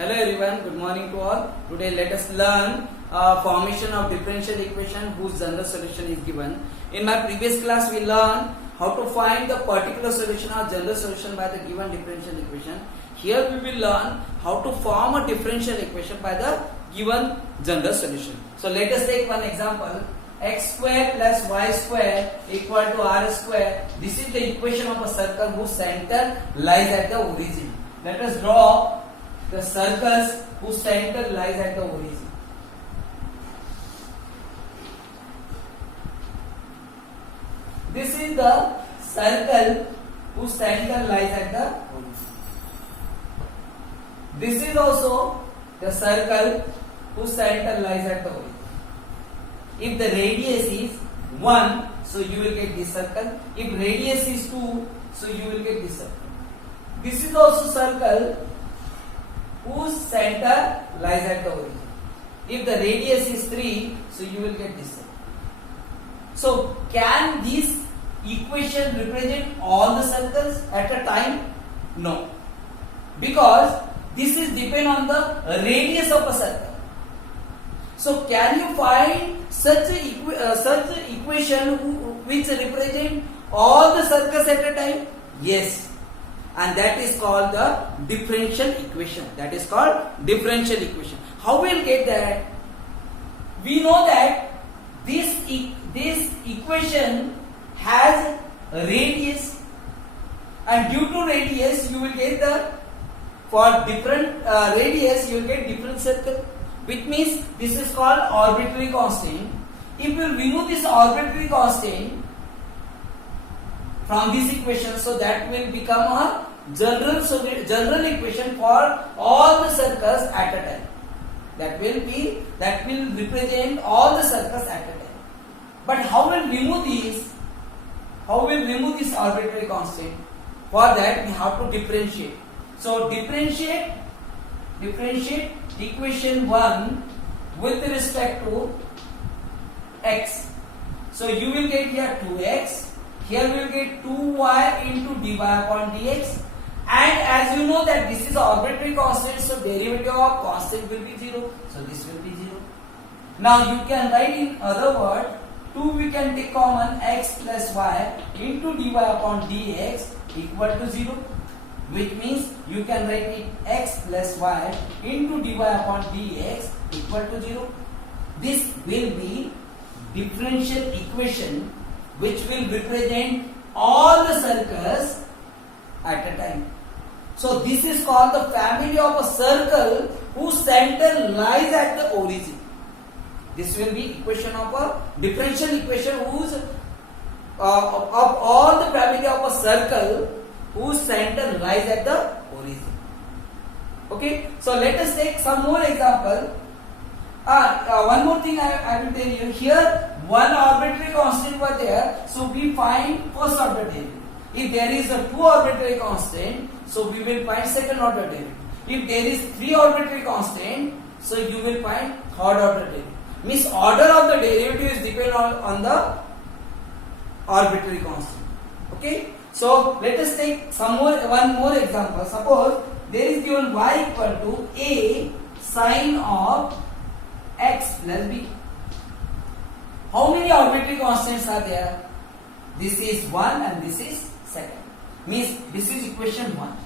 Hello everyone, good morning to all. Today let us learn formation of differential equation whose general solution is given. In my previous class we learned how to find the particular solution or general solution by the given differential equation. Here we will learn how to form a differential equation by the given general solution. So let us take one example. X square plus y square equal to r square. This is the equation of a circle whose center lies at the origin. Let us draw the circles whose center lies at the origin. This is the circle whose center lies at the origin. This is also the circle whose center lies at the origin. If the radius is 1, so you will get this circle. If radius is 2, so you will get this circle. This is also circle whose center lies at the origin. If the radius is 3, so you will get this circle. So can this equation represent all the circles at a time? No. Because this is depend on the radius of a circle. So can you find such a equation which represent all the circles at a time? Yes. And that is called the differential equation. That is called differential equation. How we will get that? We know that this equation has a radius, and due to radius you will get for different radius you will get different circle, which means this is called arbitrary constant. If you remove this arbitrary constant from this equation, so that will become a general equation for all the circles at a time. That will represent all the circles at a time. But how will remove these? How will remove this arbitrary constant? For that we have to differentiate. So differentiate equation 1 with respect to x. So you will get here 2x. Here we will get 2y into dy upon dx, and as you know that this is arbitrary constant, so derivative of constant will be 0, so this will be 0. Now you can write in other word, 2 we can take common, x plus y into dy upon dx equal to 0, which means you can write it x plus y into dy upon dx equal to 0. This will be differential equation which will represent all the circles at a time. So this is called the family of a circle whose center lies at the origin. This will be equation of a differential equation whose of all the family of a circle whose center lies at the origin. Okay, so let us take some more example. One more thing I will tell you. Here one arbitrary constant was there, so we find first order derivative. If there is a 2 arbitrary constant, so we will find second order derivative. If there is 3 arbitrary constant, so you will find third order derivative. Means order of the derivative is depend on the arbitrary constant. Okay, so let us take one more example. Suppose there is given y equal to a sine of x plus b. How many arbitrary constants are there? This is 1 and this is second. Means this is equation 1.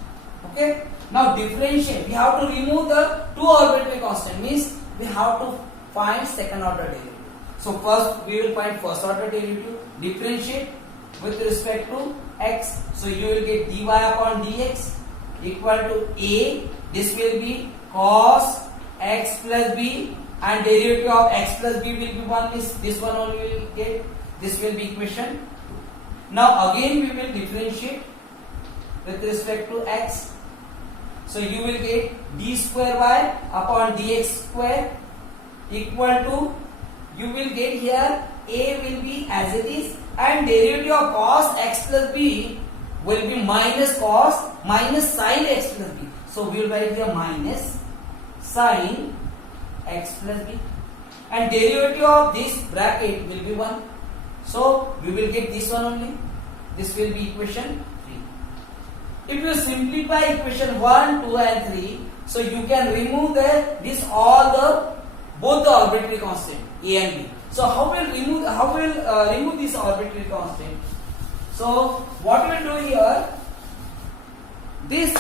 Okay. Now differentiate. We have to remove the 2 arbitrary constant. Means we have to find second order derivative. So first we will find first order derivative. Differentiate with respect to x. So you will get dy upon dx equal to a. This will be cos x plus b. And derivative of x plus b will be 1, is this one only will get. This will be equation 2. Now again we will differentiate with respect to x. So you will get d square y upon dx square equal to, you will get here a will be as it is, and derivative of cos x plus b will be minus sin x plus b. So we will write here minus sin x plus b, and derivative of this bracket will be 1, so we will get this one only. This will be equation 3. If you simplify equation 1, 2 and 3, So you can remove this all the both the arbitrary constant a and b. So how will remove this arbitrary constant? So what we'll do here, this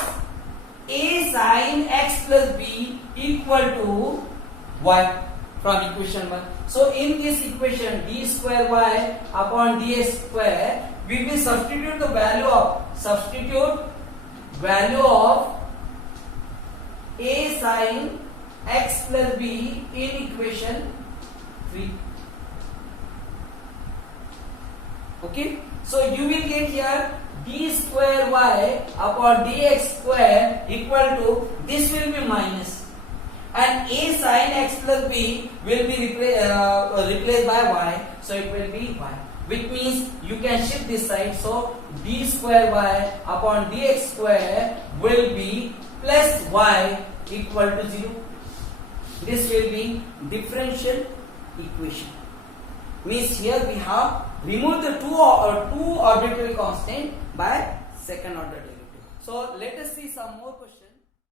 a sin x plus b equal to y from equation 1. So in this equation d square y upon dx square, we will substitute the value of a sin x plus b in equation 3. Okay, so you will get here d square y upon dx square equal to, this will be minus, and a sin x plus b will be replaced by y, so it will be y, which means you can shift this side. So d square y upon dx square will be plus y equal to 0. This will be differential equation. Means here we have removed the two arbitrary constant by second order derivative. So let us see some more questions.